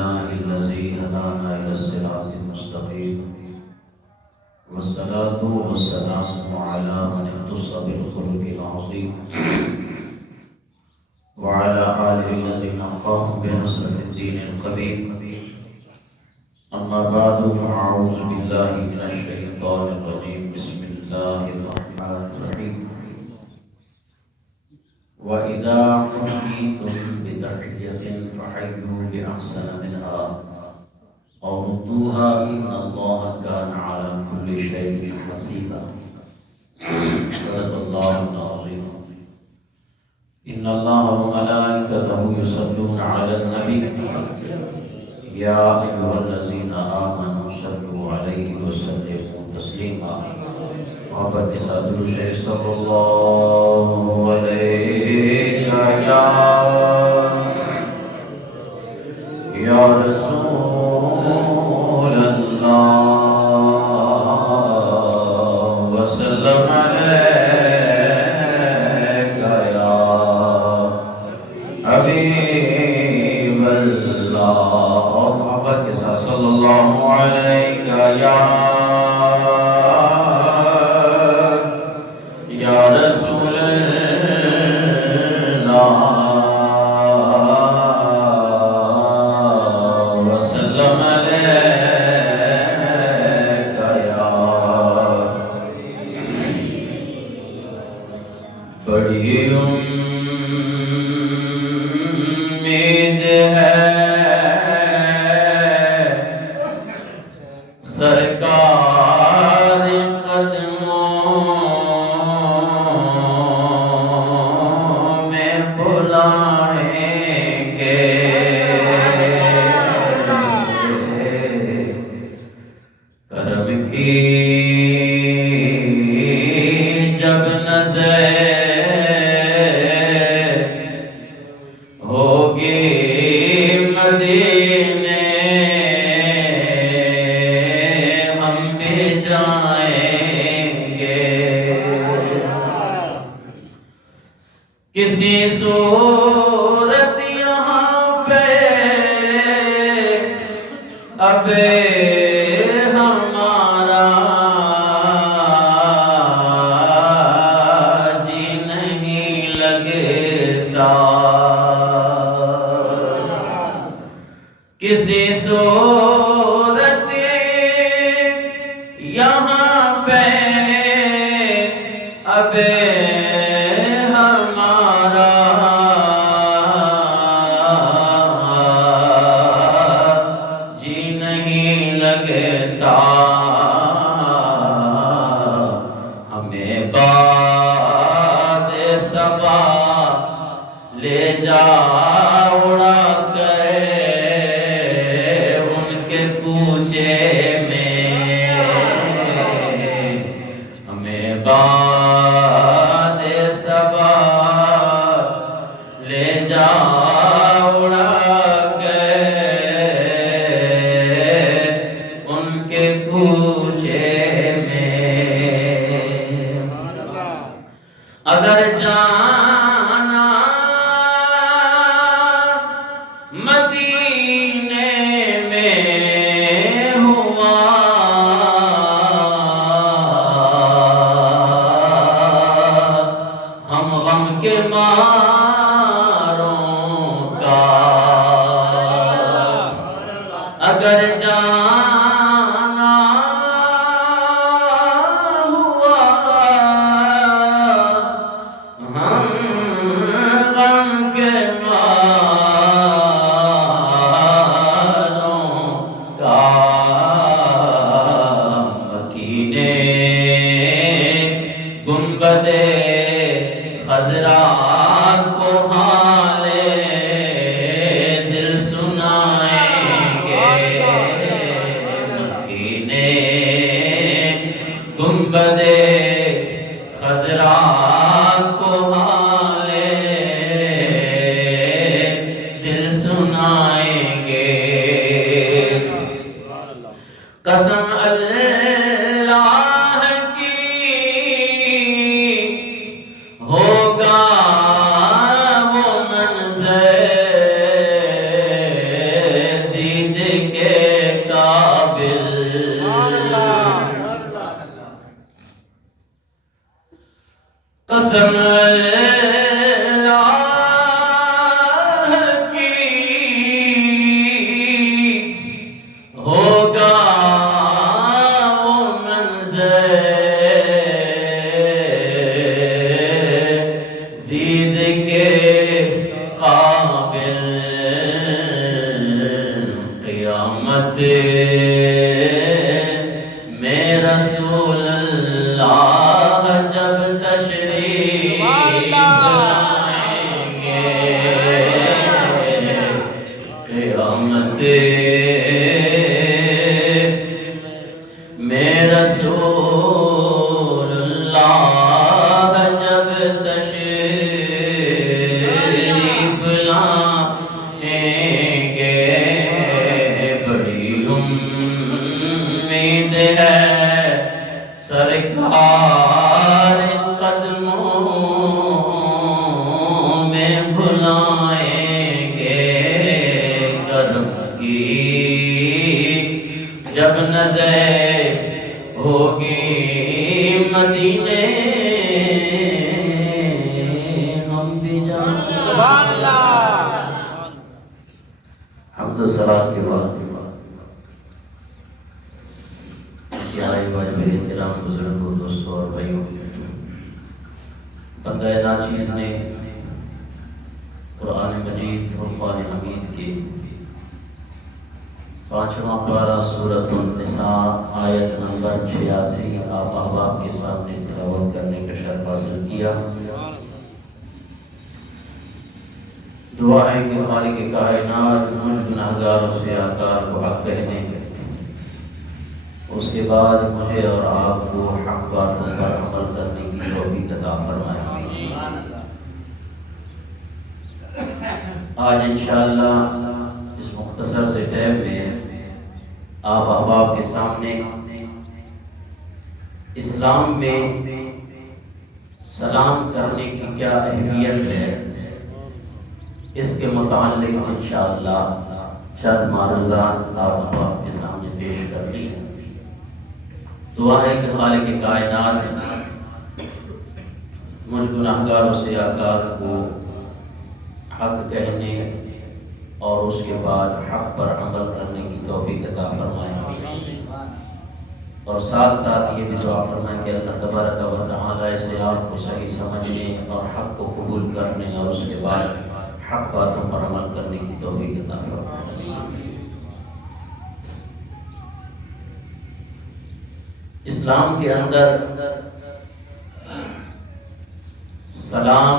لله الذي هدانا إلى الصراط المستقيم والصلاة والسلام على من اختص بالخلق العظيم وعلى آله الذين قاموا بنصرة الدين القويم. أما بعد فأعوذ بالله من الشيطان الرجيم. بسم الله الرحمن الرحيم. وَإِذَا حُيِّيتُم بِتَحِيَّةٍ فَحَيُّوا بِأَحْسَنَ مِنْهَا أَوْ رُدُّوهَا إِنَّ اللَّهَ كَانَ عَلَى كُلِّ شَيْءٍ حَسِيبًا. صدق الله العظيم. إِنَّ اللَّهَ وَمَلَائِكَتَهُ يُصَلُّونَ عَلَى النَّبِيِّ يَا أَيُّهَا الَّذِينَ آمَنُوا صَلُّوا عَلَيْهِ وَسَلِّمُوا تَسْلِيمًا. محبت کے ساتھ درود شریف صلی اللہ علیہ یا رسول اللہ وسلم علیہ یا حبیب اللہ. اور محبت کے ساتھ صلی اللہ علیہ یا رسول اللہ وسلم علیک یا بڑی امید ہے سرکار جب نظر ہوگی مدینے ہم بھی جائیں گے. کسی صورت یہاں پہ اب کسی صورت یہاں پہ اب ہمارا جی نہیں لگتا. ہمیں باد صبا لے جا اڑا کر باد صبا لے جا اڑا کے ان کے کوچے میں. اگر جانا مدینے میں ہوا غم کے ماروں کا. اگر جانا ہوا ہم غم کے ماروں کا. مکینے گنبدے خضرا کو ہالے میں رسول اللہ جب تشریف لائیں گے قیامت میں رسول اللہ جب تشریف لائیں گے بڑی امید ہے سرکار قدموں میں بھلائیں گے کرم کی جب نظر ہوگی مدینے ہم بھی جائیں سبحان اللہ حمد و صلات کے بعد پیارے واجب احترام بزرگوں دوستوں اور بھائیوں بندہ ناچیز نے قرآن مجید فرقان حمید کی 5واں پارہ سورۃ النساء آیت نمبر 86 آپ احباب کے سامنے تلاوت کرنے کا شرف حاصل کیا۔ دعا ہے کہ خالق کائنات مجھ گناہگاروں سے آقا کو حق کہنے اس کے بعد مجھے اور آپ کو حق باتوں پر عمل کرنے کی توفیق عطا فرمائے۔ آج انشاءاللہ اس مختصر سے ٹائم میں آپ احباب کے سامنے اسلام میں سلام کرنے کی کیا اہمیت ہے اس کے متعلق انشاءاللہ چند معروضات آپ احباب کے سامنے پیش کر لی۔ دعا ہے کہ خالق کائنات مجھ گناہگاروں سے آقا کو حق کہنے اور اس کے بعد حق پر عمل کرنے کی توفیق عطا فرمائے، اور ساتھ ساتھ یہ بھی دعا فرمائے کہ اللہ تبارک و تعالی سے آپ کو صحیح سمجھنے اور حق کو قبول کرنے اور اس کے بعد حق باتوں پر عمل کرنے کی توفیق عطا فرمائے۔ اسلام کے اندر سلام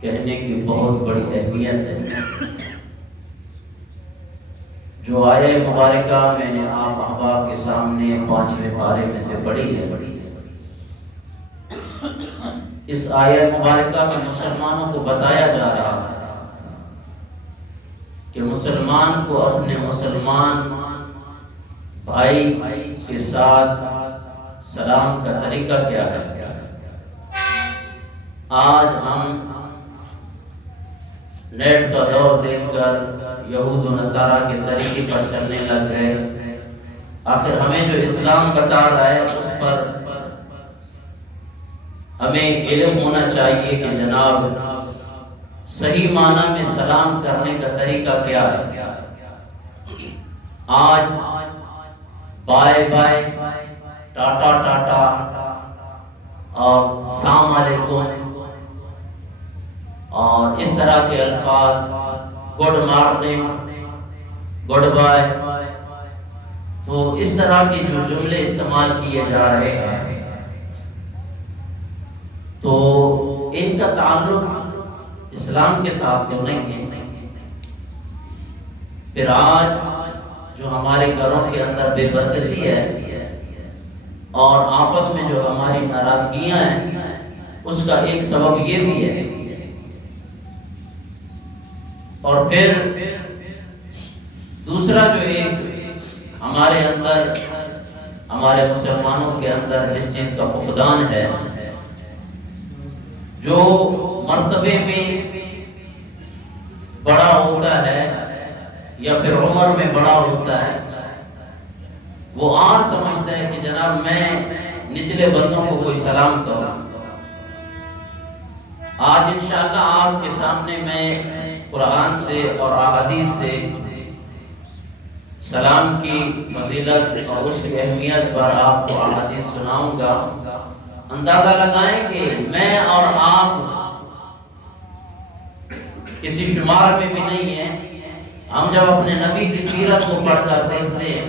کہنے کی بہت بڑی اہمیت ہے۔ جو آیہ مبارکہ میں نے آپ احباب کے سامنے 5ویں پارے میں سے پڑھی ہے، اس آیہ مبارکہ میں مسلمانوں کو بتایا جا رہا ہے کہ مسلمان کو اپنے مسلمان بھائی کے ساتھ سلام کا طریقہ کیا ہے۔ آج ہم نیٹ کا دور دیکھ کر یہود و نصارہ کے طریقے پر چلنے لگ گئے۔ آخر ہمیں جو اسلام بتا رہا ہے اس پر ہمیں علم ہونا چاہیے کہ جناب صحیح معنی میں سلام کرنے کا طریقہ کیا ہے۔ آج بائے بائے، ٹاٹا ٹاٹا اور السلام علیکم اور اس طرح کے الفاظ، گڈ مارننگ، گڈ بائے، تو اس طرح کے جو جملے استعمال کیے جا رہے ہیں تو ان کا تعلق اسلام کے ساتھ تو نہیں ہے۔ پھر آج جو ہمارے گھروں کے اندر بے برکتی ہے اور آپس میں جو ہماری ناراضگیاں ہیں اس کا ایک سبب یہ بھی ہے۔ اور پھر دوسرا جو ایک ہمارے اندر، ہمارے مسلمانوں کے اندر جس چیز کا فقدان ہے، جو مرتبے میں بڑا ہوتا ہے یا پھر عمر میں بڑا ہوتا ہے، وہ آج سمجھتا ہے کہ جناب میں نچلے بندوں کو کوئی سلام کروں۔ آج انشاءاللہ آپ کے سامنے میں قرآن سے اور احادیث سے سلام کی فضیلت اور اس کی اہمیت پر آپ کو احادیث سناؤں گا۔ اندازہ لگائیں کہ میں اور آپ کسی شمار میں بھی نہیں ہیں، ہم جب اپنے نبی کی سیرت کو پڑھ کر دیکھتے ہیں،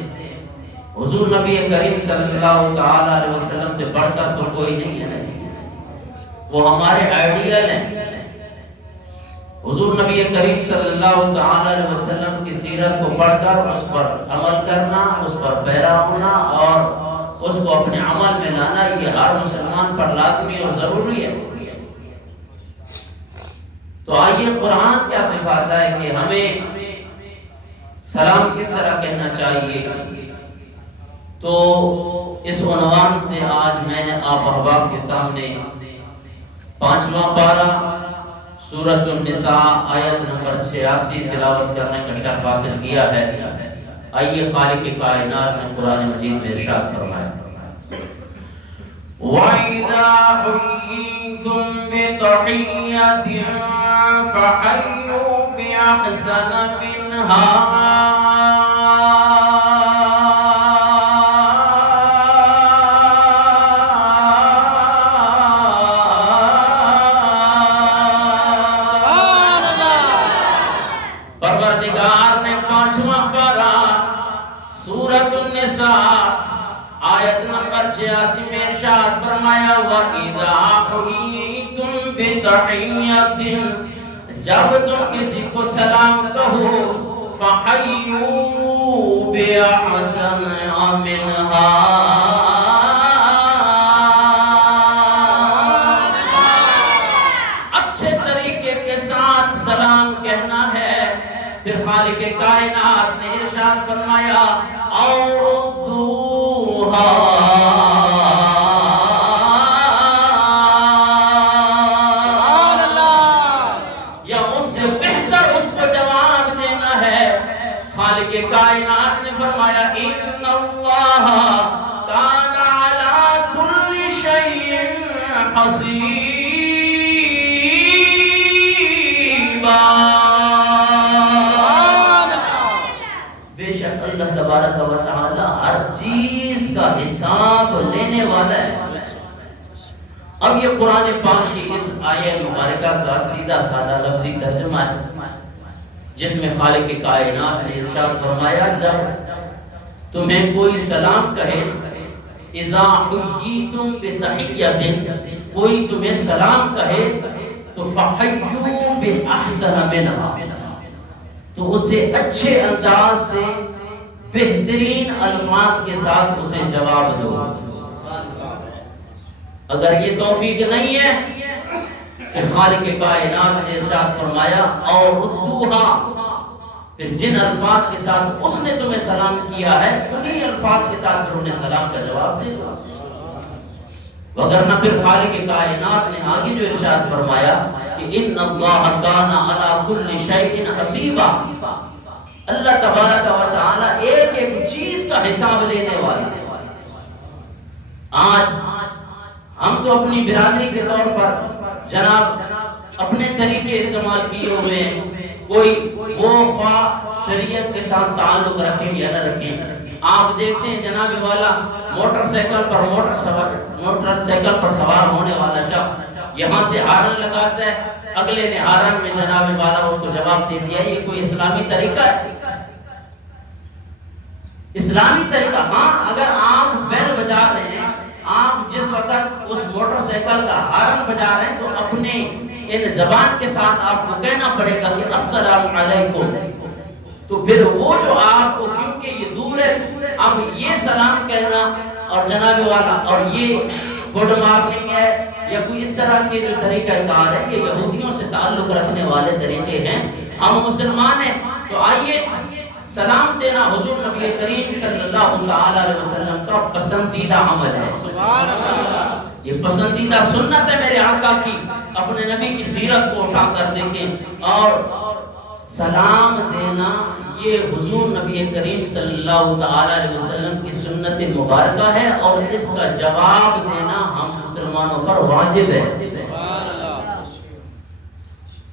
حضور نبی کریم صلی اللہ تعالی علیہ وسلم سے بڑھ کر تو کوئی نہیں ہے، وہ ہمارے آئیڈیل ہیں۔ حضور نبی کریم صلی اللہ تعالی علیہ وسلم کی سیرت کو پڑھ کر اس پر عمل کرنا، اس پر پیرا ہونا اور اس کو اپنے عمل میں لانا، یہ ہر مسلمان پر لازمی اور ضروری ہے۔ تو آئیے قرآن کیا سکھاتا ہے کہ ہمیں سلام کس طرح کہنا چاہیے۔ تو اس عنوان سے آج میں نے آپ احباب کے سامنے 5واں پارہ سورۃ النساء آیت نمبر 86 تلاوت کرنے کا شرف حاصل کیا ہے۔ آئیے خالق کائنات نے قرآن مجید میں ارشاد فرمایا، وَإِذَا حُيِّيتُم بِتَحِيَّةٍ فَحَيُّوا بِأَحْسَنَ مِنْهَا آیت نمبر 86 میں ارشاد فرمایا، وَإِذَا حُيِّيتُم بِتَحِيَّةٍ، جب تم کسی کو سلام کہو، فَحَيُّوا بِأَحْسَنَ مِنْهَا، اچھے طریقے کے ساتھ سلام کہنا ہے۔ پھر خالق کائنات نے ارشاد فرمایا، یا اس سے بہتر اس کو جواب دینا ہے۔ خالق کائنات نے فرمایا، ان اللہ کان علی کل شیء حسیبا، بے شک اللہ تبارک و تعالی ہر چیز کا حساب لینے والا ہے۔ اب یہ قرآن پاک کی اس آیت مبارکہ کا سیدھا سادہ لفظی ترجمہ ہے، جس میں خالق کائنات نے ارشاد فرمایا، جب تمہیں کوئی سلام کہے، اذا حییتم بتحیۃ، کوئی تمہیں سلام کہے تو فحیوا باحسن منہا، تو اسے اچھے انداز سے بہترین الفاظ کے ساتھ اسے جواب دو۔ اگر یہ توفیق نہیں ہے، پھر خالق کائنات نے ارشاد فرمایا، اور ردوہا، پھر جن الفاظ کے ساتھ اس نے تمہیں سلام کیا ہے انہی الفاظ کے ساتھ پھر انہیں سلام کا جواب دے دو۔ وگرنہ پھر خالق کائنات نے آگے جو ارشاد فرمایا کہ ان اللہ کان علی کل شیء حسیبا، اللہ تبارک و تعالی ایک ایک چیز کا حساب لینے والا ہے۔ آج ہم تو اپنی برادری کے طور پر جناب اپنے طریقے استعمال کیے ہوئے ہیں، کوئی وہ خواہ شریعت کے ساتھ تعلق رکھیں یا نہ رکھیں۔ آپ دیکھتے ہیں جناب والا موٹر سائیکل پر سوار ہونے والا شخص یہاں سے ہارن لگاتا ہے، اگلے نے ہارن میں جناب والا اس کو جواب دے دیا۔ یہ کوئی اسلامی طریقہ ہے؟ اسلامی طریقہ؟ ہاں، اگر آپ بیل بجا رہے ہیں، آپ جس وقت اس موٹر سائیکل کا ہارن بجا رہے ہیں، تو اپنے ان زبان کے ساتھ آپ کو کہنا پڑے گا کہ السلام علیکم۔ تو پھر وہ جو آپ کو، کیونکہ یہ دور ہے، اب یہ سلام کہنا اور جناب والا اور یہ گڈ مارننگ ہے یا کوئی اس طرح کے جو طریقہ کار ہے، یہ یہودیوں سے تعلق رکھنے والے طریقے ہیں۔ ہم مسلمان ہیں تو آئیے سلام دینا حضور نبی کریم صلی اللہ علیہ وسلم کا پسندیدہ عمل ہے۔ سبحان اللہ، یہ پسندیدہ سنت ہے میرے آقا کی۔ اپنے نبی کی سیرت کو اٹھا کر دیکھیں، اور سلام دینا یہ حضور نبی کریم صلی اللہ علیہ وسلم کی سنت مبارکہ ہے، اور اس کا جواب دینا ہم مسلمانوں پر واجب ہے۔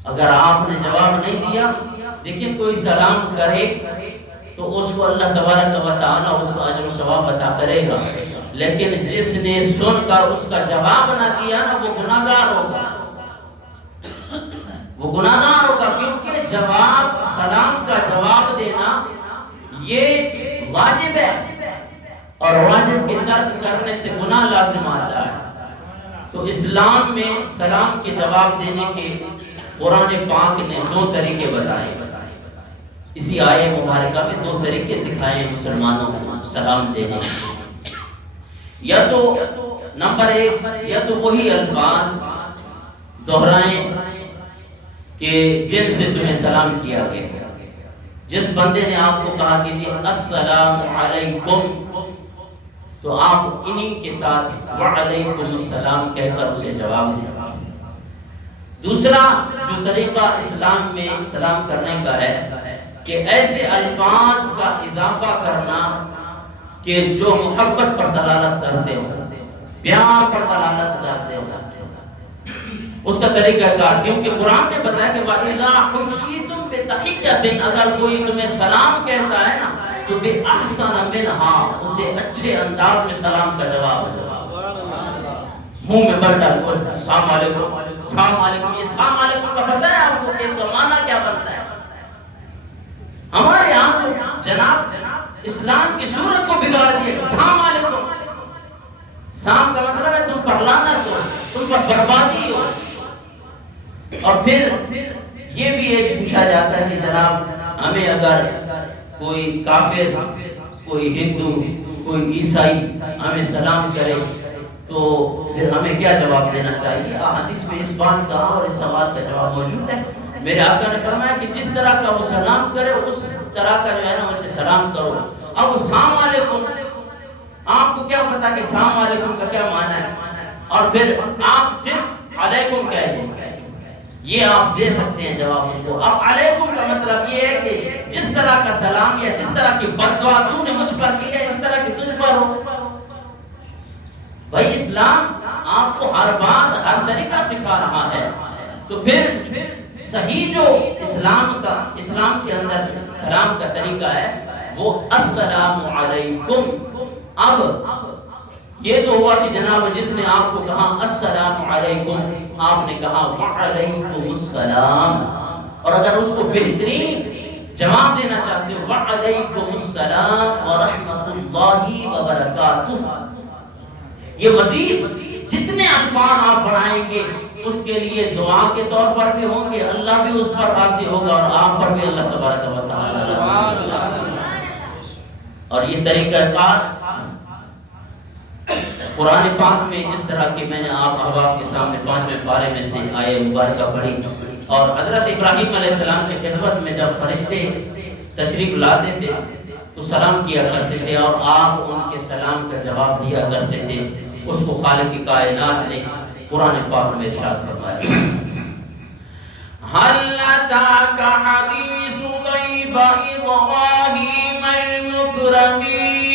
اگر آپ نے جواب نہیں دیا، دیکھیں کوئی سلام کرے تو اس کو اللہ تبارک و تعالی اس کا اجر و ثواب عطا کرے گا، لیکن جس نے سن کر اس کا جواب نہ دیا نا، وہ گناہگار ہوگا، وہ گناہگار ہوگا، کیونکہ جواب، سلام کا جواب واجب ہے اور واجب کے ترک کرنے سے گناہ لازم آتا ہے۔ تو اسلام میں سلام کے جواب دینے کے قرآن پاک نے 2 طریقے بتائے۔ اسی آیے مبارکہ میں 2 طریقے سکھائے ہیں مسلمانوں کو سلام دینے کے۔ یا تو نمبر 1، یا تو وہی الفاظ دہرائیں کہ جن سے تمہیں سلام کیا گیا ہے۔ جس بندے نے آپ کو کہا کہ جی السلام علیکم، تو آپ انہی کے ساتھ وعلیکم السلام کہہ کر اسے جواب دیں۔ دوسرا جو طریقہ اسلام میں سلام کرنے کا ہے کہ ایسے الفاظ کا اضافہ کرنا کہ جو محبت پر دلالت کرتے ہوں، پیار پر دلالت کرتے ہوں، اس کا طریقہ کار، کیونکہ قرآن نے بتایا کہ وَإِذَا حُيِّيتُم بِتَحِيَّةٍ، اگر کوئی تمہیں سلام کہتا ہے نا تو بِأَحْسَنَ مِنْهَا، اسے اچھے انداز میں سلام کا جواب دو۔ منہ میں بر ڈال کر السلام علیکم، السلام علیکم، یہ السلام علیکم کا پتہ ہے آپ کو کہ اس کا معنی کیا بنتا ہے؟ ہمارے یہاں تو جناب اسلام کی صورت کو بگاڑ دیا۔ السلام علیکم، سلام کا مطلب ہے تم پر لعنت ہو، تم پر بربادی ہو۔ اور پھر یہ بھی ایک پوچھا جاتا ہے کہ جناب ہمیں اگر کوئی کافر، کوئی ہندو، کوئی عیسائی ہمیں سلام کرے تو پھر ہمیں کیا جواب دینا چاہیے؟ حدیث میں اس بات کا اور اس سوال کا جواب موجود ہے۔ میرے آقا نے فرمایا کہ جس طرح کا وہ سلام کرے اس طرح کا جو ہے نا اسے سلام کرو۔ اب السلام علیکم، آپ کو کیا پتا کہ السلام علیکم کا کیا معنی ہے؟ اور پھر آپ صرف علیکم کہہ دیں، یہ آپ دے سکتے ہیں جواب اس کو۔ اب علیکم کا مطلب یہ ہے کہ جس طرح کا سلام یا جس طرح کی بددعا تو نے مجھ پر کی ہے اس طرح کی تجھ پر ہو۔ بھائی اسلام آپ کو ہر بات ہر طریقہ سکھا رہا ہے، تو پھر صحیح جو اسلام کے اندر سلام کا طریقہ ہے وہ السلام علیکم۔ اب یہ تو ہوا کہ جناب جس نے آپ کو کہا السلام علیکم، آپ نے کہا وعلیکم السلام، اور اگر اس کو بہترین جواب دینا چاہتے ہو وعلیکم السلام ورحمۃ اللہ وبرکاتہ، یہ مزید جتنے الفاظ آپ بڑھائیں گے اس کے لیے دعا کے طور پر بھی ہوں گے، اللہ بھی اس پر راضی ہوگا اور آپ پر بھی اللہ تبارک و تعالی راضی ہوگا۔ اور یہ طریقہ کار قرآن پاک میں جس طرح کہ میں نے آپ احباب کے سامنے 5ویں پارے میں سے آیے مبارکہ پڑھی، اور حضرت ابراہیم علیہ السلام کے خدمت میں جب فرشتے تشریف لاتے تھے تو سلام کیا کرتے تھے اور آپ ان کے سلام کا جواب دیا کرتے تھے، اس کو خالق کائنات نے قرآن پاک میں ارشاد فرمایا هل أتاك حديث ضيف إبراهيم المكرمين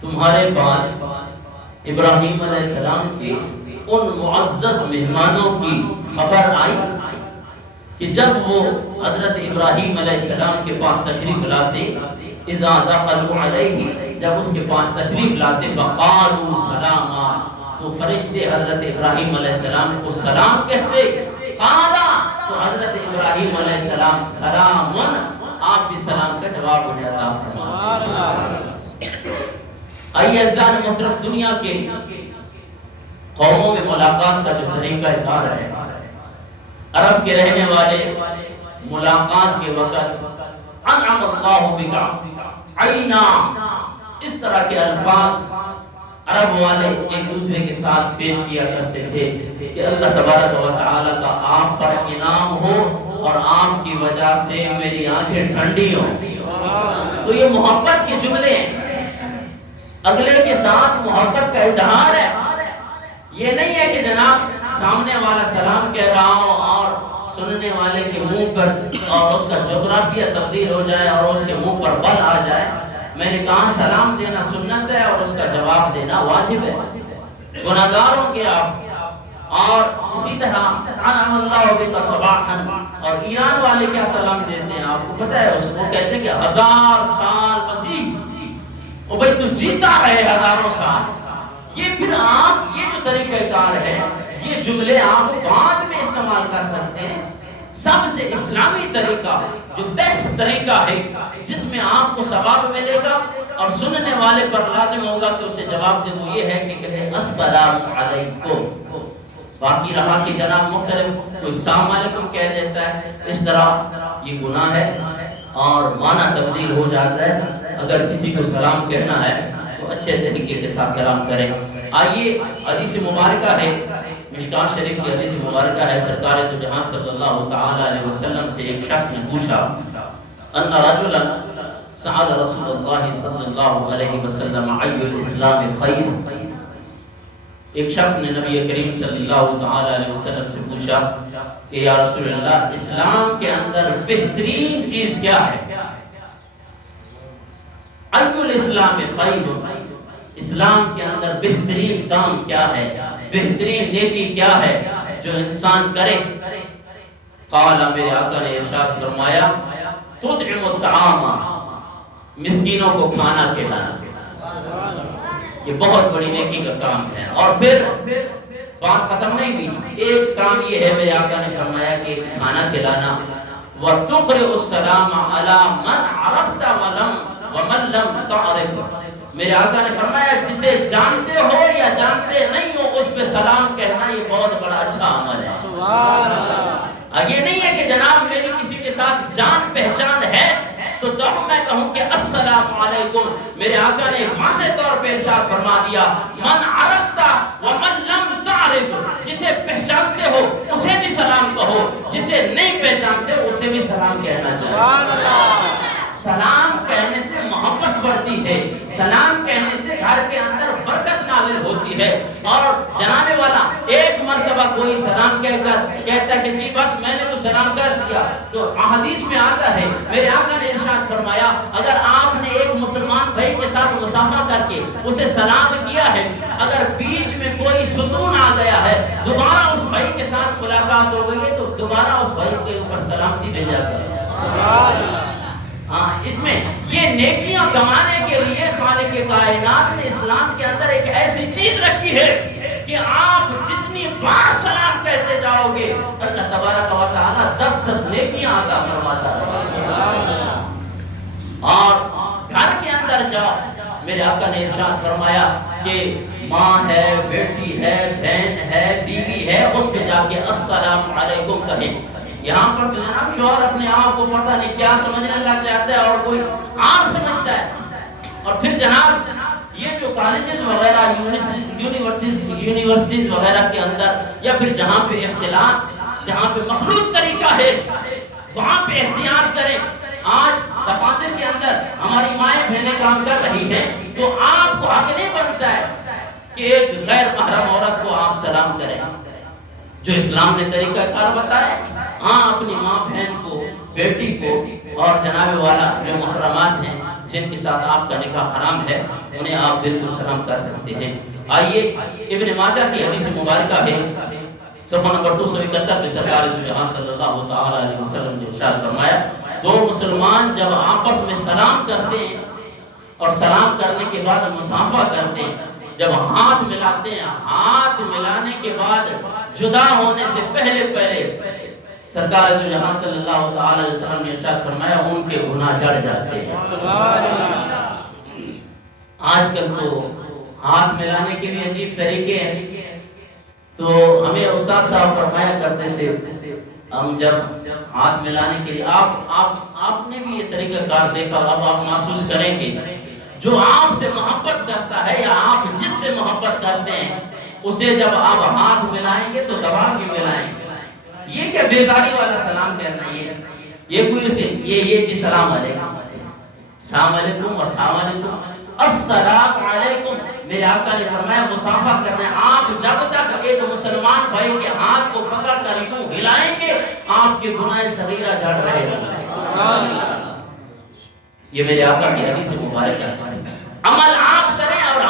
تمہارے پاس ابراہیم علیہ السلام کے ان معزز مہمانوں کی خبر آئی کہ جب وہ حضرت ابراہیم علیہ السلام کے پاس تشریف لاتے، اذا دخلوا علیہ، جب اس کے پاس تشریف لاتے، فقالوا سلاما، تو فرشتے حضرت ابراہیم علیہ السلام کو سلام کہتے، قالا، تو حضرت ابراہیم علیہ السلام سلامن، آپ بھی سلام کا جواب انہیں عطا فرماتے۔ آئیے عزیزان محترم، دنیا کے قوموں میں ملاقات کا جو طریقہ کار ہے، عرب کے رہنے والے ملاقات کے وقت انعم اللہ بکا عینا، اس طرح کے الفاظ عرب والے ایک دوسرے کے ساتھ پیش کیا کرتے تھے کہ اللہ تبارک و تعالی کا آپ پر انعام ہو اور آپ کی وجہ سے میری آنکھیں ٹھنڈی ہوں۔ تو یہ محبت کے جملے ہیں، اگلے کے ساتھ محبت کا اظہار ہے۔ یہ نہیں ہے کہ جناب سامنے والا سلام کہہ رہا ہو اور سننے والے کے منہ پر اور اس کا جغرافیہ تبدیل ہو جائے اور اس کے منہ پر بل آ جائے. میں نے کہا سلام دینا سنت ہے اور اس کا جواب دینا واجب ہے. گناہگاروں کے آپ اور اسی طرح انعم اللہ بک صباحا، اور ایران والے کیا سلام دیتے ہیں آپ کو پتہ ہے؟ اس کو کہتے ہیں کہ 1000 سال مزید، او بھائی تو جیتا رہے ہزاروں سال. یہ پھر آپ یہ جو طریقہ کار ہے یہ جملے آپ بعد میں استعمال کر سکتے ہیں. سب سے اسلامی طریقہ جو بیسٹ طریقہ ہے جس میں آپ کو ثواب ملے گا اور سننے والے پر لازم ہوگا کہ اسے جواب دے، وہ یہ ہے کہ کہے السلام علیکم. باقی رہا کہ جناب مختلف کوئی السلام علیکم کہہ دیتا ہے، اس طرح یہ گناہ ہے اور معنی تبدیل ہو جاتا ہے. اگر کسی کو سلام کہنا ہے تو اچھے طریقے کے ساتھ سلام کریں. آئیے حدیث مبارکہ ہے، مشکوٰۃ شریف کی حدیث مبارکہ ہے. سرکار دو جہاں صلی اللہ تعالی علیہ وسلم سے ایک شخص نے پوچھا ان رجلا سأل رسول اللہ صلی اللہ علیہ وسلم ای الاسلام خیر. ایک شخص نے نبی کریم صلی اللہ تعالی علیہ وسلم سے پوچھا کہ یا رسول اللہ اسلام کے اندر بہترین چیز کیا ہے؟ ای الاسلام خیر، اسلام کے اندر بہترین کام کیا ہے، بہترین نیکی کیا ہے جو انسان کرے؟ قال، میرے آقا نے ارشاد فرمایا تطعم الطعام، مسکینوں کو کھانا کھلانا. یہ بہت بڑی نیکی کا کام ہے. اور پھر بات ختم نہیں ہوئی، ایک کام یہ ہے میرے آقا نے فرمایا کہ کھانا کھلانا. وَتُقْرِئُ السَّلَامَ عَلَى مَنْ عَرَفْتَ وَمَنْ لَمْ تَعْرِفْ. میرے آقا نے فرمایا جسے جانتے ہو یا جانتے نہیں ہو اس پہ سلام کہنا یہ بہت بڑا اچھا عمل ہے. سبحان اللہ. یہ نہیں ہے کہ جناب میری کسی کے ساتھ جان پہچان ہے تو تب میں کہوں کہ السلام علیکم. میرے آقا نے واضح طور پہ ارشاد فرما دیا من عرفت ومن لم تعرف، جسے پہچانتے ہو اسے بھی سلام کہو، جسے نہیں پہچانتے اسے بھی سلام کہنا چاہیے. سبحان اللہ. سلام کہنے سے محبت بڑھتی ہے، سلام کہنے سے گھر کے اندر برکت نازل ہوتی ہے. اور جناب والا ایک مرتبہ کوئی سلام کہہ کر کہتا ہے کہ جی بس میں نے تو سلام کر دیا، تو حدیث میں آتا ہے میرے آقا نے ارشاد فرمایا اگر آپ نے ایک مسلمان بھائی کے ساتھ مصافحہ کر کے اسے سلام کیا ہے، اگر بیچ میں کوئی ستون آ گیا ہے، دوبارہ اس بھائی کے ساتھ ملاقات ہو گئی ہے تو دوبارہ اس بھائی کے اوپر سلامتی بھیجا کریں. سبحان اللہ. اس میں یہ نیکیاں کمانے کے لیے خالق کائنات نے اسلام کے اندر ایک ایسی چیز رکھی ہے کہ آپ جتنی بار سلام کہتے جاؤ گے اللہ تبارک و تعالی 10 نیکیاں عطا فرماتا ہے. اور گھر کے اندر جاؤ، میرے آقا نے ارشاد فرمایا کہ ماں ہے، بیٹی ہے، بہن ہے، بیوی ہے، اس پہ جا کے السلام علیکم کہیں. یہاں پر تو جناب شوہر اپنے آپ کو پتہ نہیں کیا سمجھنے لگ جاتا ہے اور کوئی عام سمجھتا ہے. اور پھر جناب یہ جو کالجز وغیرہ یونیورسٹیز وغیرہ کے اندر یا پھر جہاں پہ اختلاط، جہاں پہ مخلوط طریقہ ہے وہاں پہ احتیاط کریں. آج دفاتر کے اندر ہماری مائیں بہنیں کام کر رہی ہیں تو آپ کو حق نہیں بنتا ہے کہ ایک غیر محرم عورت کو آپ سلام کریں. جو اسلام نے طریقہ کار بتایا، ہاں اپنی ماں بہن کو، بیٹی کو اور جناب والا جو محرمات ہیں جن کے ساتھ آپ کا نکاح حرام ہے انہیں آپ بالکل سلام کر سکتے ہیں. آئیے ابن ماجہ کی حدیث مبارکہ ہے صفحہ نمبر 271 پہ سرکار دو جہاں صلی اللہ تعالی علیہ وسلم نے ارشاد فرمایا دو مسلمان جب آپس میں سلام کرتے ہیں اور سلام کرنے کے بعد مصافحہ کرتے ہیں، جب ہاتھ ملاتے ہیں، ہاتھ ملانے کے بعد جدا ہونے سے پہلے سرکار دو جہاں صلی اللہ تعالی علیہ وسلم نے ارشاد فرمایا ان کے گناہ جڑ جاتے ہیں. سبحان اللہ. آج کل تو ہاتھ ملانے کے بھی عجیب طریقے ہیں. تو ہمیں استاد صاحب فرمایا کرتے تھے ہم جب ہاتھ ملانے کے لیے آپ نے بھی یہ طریقہ کار دیکھا، اب آپ محسوس کریں گے جو آپ سے محبت کرتا ہے یا آپ جس سے محبت کرتے ہیں اسے جب آپ ہاتھ ملائیں گے تو دبا کے ملائیں گے. یہ کیا بیزاری والا سلام کہنا، یہ کوئی اسے یہ جی سلام علیکم، السلام علیکم، السلام علیکم، السلام علیکم. میرے آقا نے فرمایا مصافحہ کرنا ہے. آپ جب تک ایک مسلمان بھائی کے ہاتھ کو پکڑ کر یوں ہلائیں گے آپ کے گناہ صغیرہ جھڑ رہے ہیں. یہ میرے آقا کی حدیث مبارکہ ہے. عمل آپ کریں اور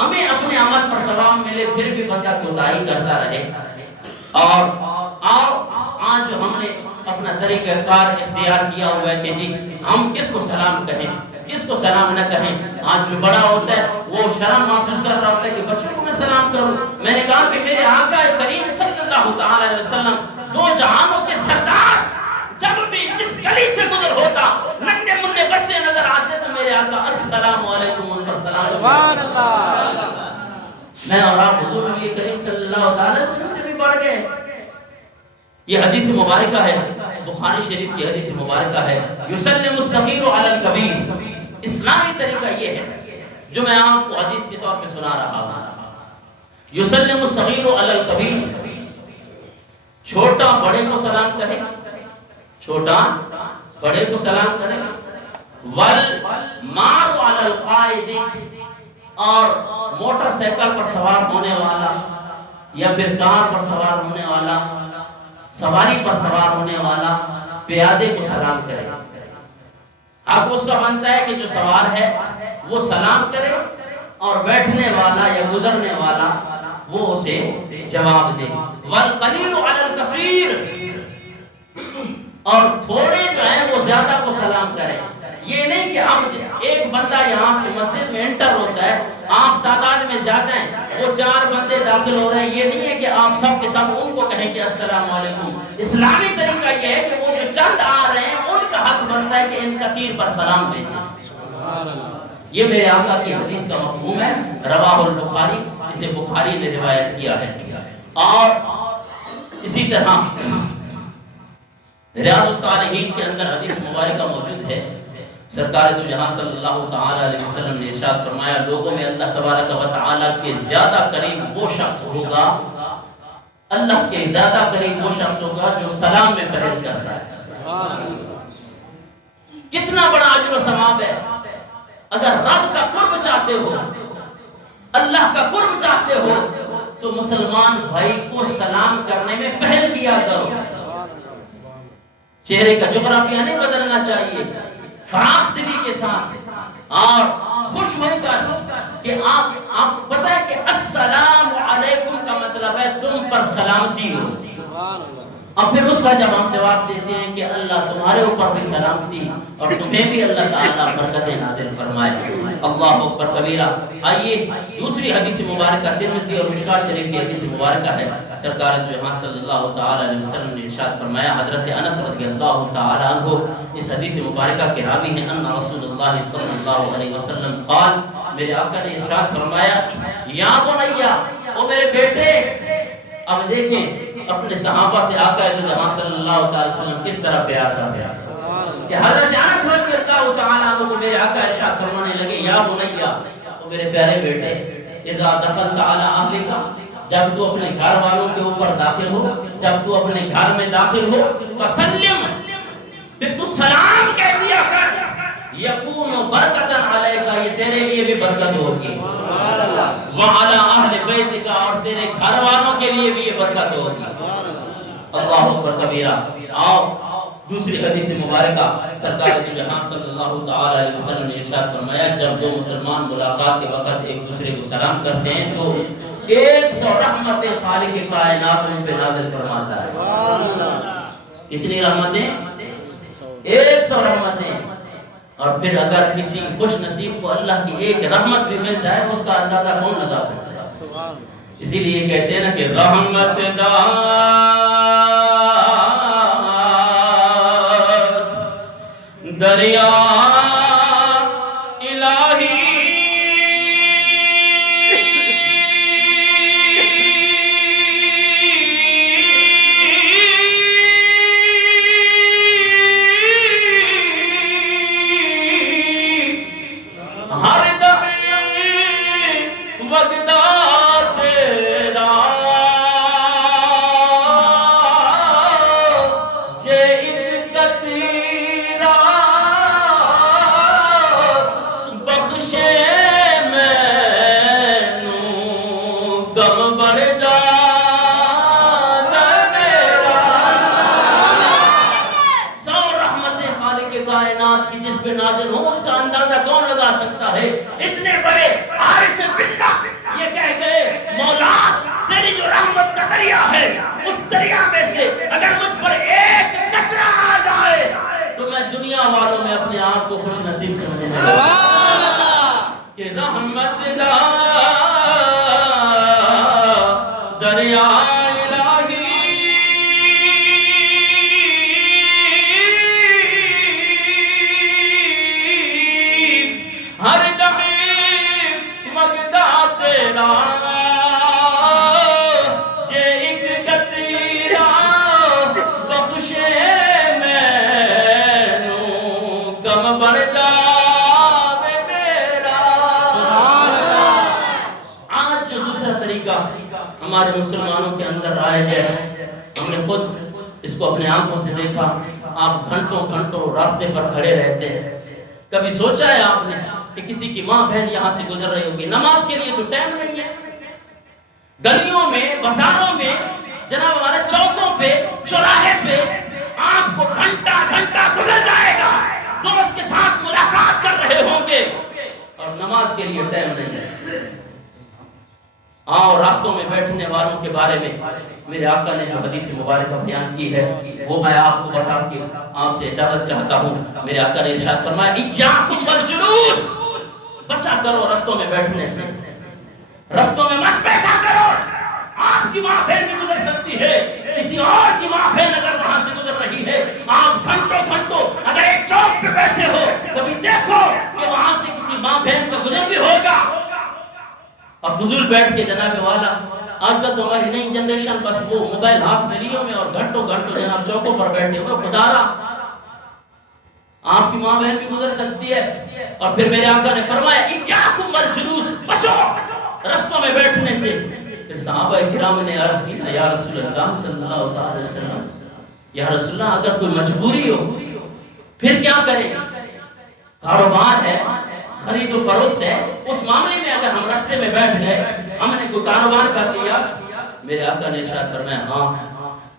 ہمیں اپنے عمل پر ثواب ملے پھر بھی بندہ کوتاہی کرتا رہے. اور آج جو ہم نے اپنا طریقہ کار اختیار کیا ہوا ہے کہ جی ہم کس کو سلام کہیں کس کو سلام نہ کہیں. آج جو بڑا ہوتا ہے وہ شرم محسوس کر رہا ہوتا ہے کہ بچوں کو میں سلام کروں. میں نے کہا کہ میرے آقا کریم صلی اللہ تعالی علیہ وسلم دو جہانوں کے سردار جب بھی جس گلی سے گزر ہوتا ننھے منھے بچے نظر آتے تو میرے آقا السلام علیکم ان پر سلام. سبحان اللہ. میں اور آپ حضور نبی کریم صلی اللہ تعالی وسلم سے بھی بڑھ گئے. یہ حدیث مبارکہ ہے بخاری شریف کی حدیث مبارکہ ہے. یسلم الصغیر علی الکبیر. اسلامی طریقہ یہ ہے جو میں آپ کو حدیث کے طور پہ سنا رہا ہوں. یسلم الصغیر علی الکبیر. چھوٹا بڑے کو سلام کہے چھوٹا بڑے کو سلام کرے. والمار علی القائد. اور موٹر سائیکل پر سوار ہونے والا یا پھر کار پر سوار ہونے والا سواری پر سوار ہونے والا پیادے کو سلام کرے. اب اس کا بنتا ہے کہ جو سوار ہے وہ سلام کرے اور بیٹھنے والا یا گزرنے والا وہ اسے جواب دے. والقلیل علی الکثیر. اور تھوڑے جو ہیں وہ زیادہ کو سلام کریں. یہ نہیں کہ اب ایک بندہ یہاں سے مسجد میں انٹر ہوتا ہے آپ تعداد میں زیادہ ہیں وہ 4 بندے داخل ہو رہے ہیں یہ نہیں ہے کہ آپ سب کے سب ان کو کہیں کہ السلام علیکم. اسلامی طریقہ یہ ہے کہ وہ جو چند آ رہے ہیں ان کا حق بنتا ہے کہ ان کثیر پر سلام بھیجیں. یہ میرے آقا کی حدیث کا مفہوم ہے. رواہ البخاری. اسے بخاری نے روایت کیا ہے. اور اسی طرح ریاض الصالحین کے اندر حدیث مبارکہ موجود ہے. سرکار دو جہاں صلی اللہ تعالی علیہ وسلم نے ارشاد فرمایا لوگوں میں اللہ تبارک و تعالی کے زیادہ قریب وہ شخص ہوگا اللہ کے زیادہ قریب وہ شخص ہوگا جو سلام میں پہل کرتا ہے. کتنا بڑا اجر و ثواب ہے. اگر رب کا قرب چاہتے ہو اللہ کا قرب چاہتے ہو تو مسلمان بھائی کو سلام کرنے میں پہل کیا کرو. چہرے کا جغرافیہ نہیں بدلنا چاہیے. فراخ دلی کے ساتھ اور خوش ہو کر کہ آپ پتہ ہے کہ السلام علیکم کا مطلب ہے تم پر سلامتی ہو. اور پھر اس کا جب ہم جواب دیتے ہیں کہ اللہ تمہارے اوپر بھی سلامتی اور تمہیں بھی اللہ تعالیٰ برکتیں نازل فرمائے. اللہ اکبر کبیرہ. آئیے دوسری حدیث مبارکہ ترمذی اور مشکوٰۃ شریف کی حدیث مبارکہ ہے. سرکار دو جہاں صلی اللہ تعالی علیہ وسلم نے ارشاد فرمایا حضرت انس رضی اللہ تعالی عنہ اس حدیث مبارکہ کے راوی ہیں ان رسول اللہ صلی اللہ علیہ وسلم قال میرے آقا نے ارشاد فرمایا یا بنیا او میرے بیٹے. اب دیکھیں اپنے صحابہ سے آقا دو جہاں صلی اللہ تعالی وسلم کس طرح پیار کا بیان کہ حضرت انس رضی اللہ تعالی عنہ کو میرے آقا ارشاد فرمانے لگے یا بنیا او میرے پیارے بیٹے اذا دخلت علی اہلک جب تو اپنے گھر والوں کے اوپر داخل ہو جب تو اپنے گھر میں داخل ہو فسلم پھر تو سلام کہہ دیا کر یکون برکتن علیکا یہ تیرے لیے بھی برکت ہوگی وعلی اہل بیت کا اور تیرے گھر والوں کے لیے بھی یہ برکت ہوگی. اللہ اکبر کبیرہ. آؤ دوسری حدیث مبارکہ سرکار دو جہاں صلی اللہ تعالی علیہ وسلم نے ارشاد فرمایا جب دو مسلمان ملاقات کے وقت ایک دوسرے کو سلام کرتے ہیں تو 100 رحمتیں خالق کائنات ان پہ نازل فرماتا ہے. کتنی رحمتیں 100 رحمتیں. اور پھر اگر کسی خوش نصیب کو اللہ کی ایک رحمت بھی مل جائے اس کا اندازہ کون لگا سکتا ہے. اسی لیے کہتے ہیں نا کہ رحمت دریا الہی ہر دم وگدا تیرا بتا سکتا ہے. اتنے بڑے عارف باللہ یہ کہہ گئے مولا تیری جو رحمت کا دریا ہے اس دریا میں سے اگر مجھ پر ایک قطرہ آ جائے تو میں دنیا والوں میں اپنے آپ کو خوش نصیب سمجھنے لگا کہ رحمت دا دریا الہی ہر دم مگدا تیرا جے ایک قطرہ بخشے مینوں کم بن جاوے میرا. آج جو دوسرا طریقہ ہمارے مسلمانوں کے اندر رائج ہے, ہم نے خود اس کو اپنے آنکھوں سے دیکھا. آپ گھنٹوں گھنٹوں راستے پر کھڑے رہتے ہیں. کبھی سوچا ہے آپ نے کہ کسی کی ماں بہن یہاں سے گزر رہی ہوگی, نماز کے لیے تو ٹائم نہیں ہے. گلیوں میں, بازاروں میں, جناب ہمارے چوکوں پہ, چوراہے پہ آپ کو گھنٹہ گھنٹہ گزر جائے گا, دوست کے ساتھ ملاقات کر رہے ہوں گے اور نماز کے لیے ٹائم نہیں ہے. اور راستوں میں بیٹھنے والوں کے بارے میں میرے آقا نے جو حدیث مبارکہ بیان کی ہے وہ میں آپ کو بتا کے آپ سے اجازت چاہتا ہوں. میرے آقا نے ارشاد فرمایا ایاکم والجلوس, بچا کرو رستوں میں بیٹھنے سے, رستوں میں مت بیٹھا کرو. آپ کی ماں بہن بھی گزر سکتی ہے, کسی اور کی ماں بہن اگر وہاں سے گزر رہی ہے, آپ گھنٹوں گھنٹوں اگر ایک چوک پہ بیٹھے ہو کبھی دیکھو کہ وہاں سے کسی ماں بہن کا گزر بھی ہوگا. اور فضول بیٹھ کے جناب والا آج کل تو ہماری نئی جنریشن بس وہ موبائل ہاتھ میں لیوں میں اور گھنٹوں گھنٹوں جناب چوکوں پر بیٹھے ہوئے. خدا را آپ کی ماں بہن بھی گزر سکتی ہے. اور پھر میرے آقا نے فرمایا ایاکم والجلوس, بچو رستوں میں بیٹھنے سے. پھر صحابہ کرام نے عرض کی یا رسول اللہ صلی اللہ علیہ وسلم, یا رسول اللہ اگر کوئی مجبوری ہو پھر کیا کریں؟ کاروبار ہے, خرید و فروخت ہے, اس معاملے میں اگر ہم راستے میں بیٹھ گئے, ہم نے کوئی کاروبار کر لیا, میرے آقا نے ارشاد فرمایا ہاں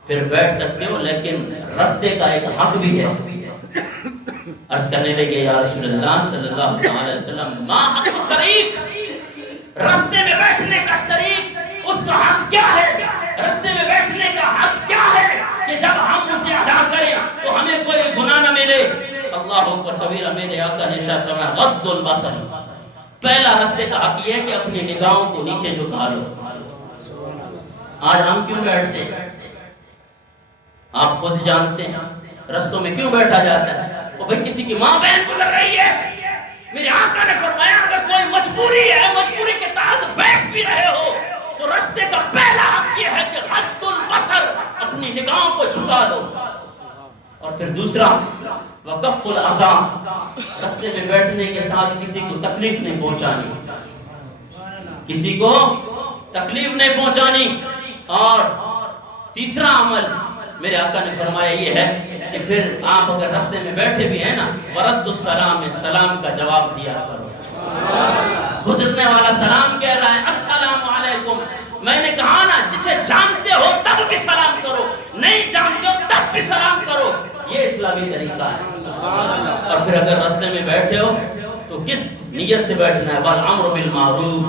پھر بیٹھ سکتے ہو لیکن راستے کا ایک حق بھی ہے. عرض کرنے لگے یا رسول اللہ صلی اللہ علیہ وسلم ما حق الطریق, راستے میں بیٹھنے کا طریق اس کا حق کیا ہے؟ راستے میں بیٹھنے کا حق کیا ہے کہ جب ہم اسے ادا کریں تو ہمیں کوئی گناہ نہ ملے. اللہ اکبر کبیرہ. میرے آقا نے ارشاد فرمایا غض البصر, پہلا راستے کا حق یہ ہے کہ اپنی نگاہوں کو نیچے جھکا لو. آج ہم کیوں بیٹھتے ہیں آپ خود جانتے ہیں, رستوں میں کیوں بیٹھا جاتا ہے؟ وہ بھئی کسی کی ماں بہن گزر رہی ہے. میرے آقا نے فرمایا اگر کوئی مجبوری ہے, مجبوری کے تحت بیٹھ بھی رہے ہو تو رستے کا پہلا حق یہ ہے کہ غض البصر, اپنی نگاہوں کو جھکا دو. اور پھر دوسرا وقف العذاب, رستے میں بیٹھنے کے ساتھ کسی کو تکلیف نہیں پہنچانی, کسی کو تکلیف نہیں پہنچانی. اور تیسرا عمل میرے آقا نے فرمایا یہ ہے کہ پھر آپ اگر رستے میں بیٹھے بھی ہیں نا, ورد السلام, سلام کا جواب دیا کرو. گزرنے والا سلام کہہ رہا ہے السلام علیکم, میں نے کہا نا جسے جانتے ہو تب بھی سلام کرو, نہیں جانتے ہو تب بھی سلام کرو. یہ اسلامی طریقہ ہے. اور پھر اگر راستے میں بیٹھے ہو تو کس نیت سے بیٹھنا ہے؟ والامر بالمعروف,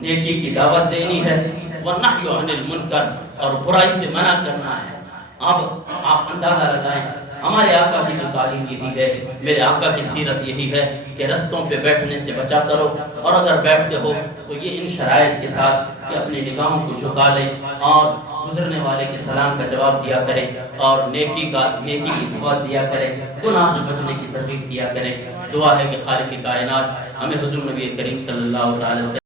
نیکی کی دعوت دینی ہے, والنہی عن المنکر, اور برائی سے منع کرنا ہے. اب آپ اندازہ لگائیں ہمارے آقا کی جو تعلیم یہی ہے, میرے آقا کی سیرت یہی ہے کہ رستوں پہ بیٹھنے سے بچا کرو. اور اگر بیٹھتے ہو تو یہ ان شرائط کے ساتھ کہ اپنی نگاہوں کو جھکا لیں اور گزرنے والے کے سلام کا جواب دیا کریں اور نیکی کی دعوت دیا کریں, گناہ سے بچنے کی ترغیب دیا کریں. دعا ہے کہ خالق کائنات ہمیں حضور نبی کریم صلی اللہ علیہ وسلم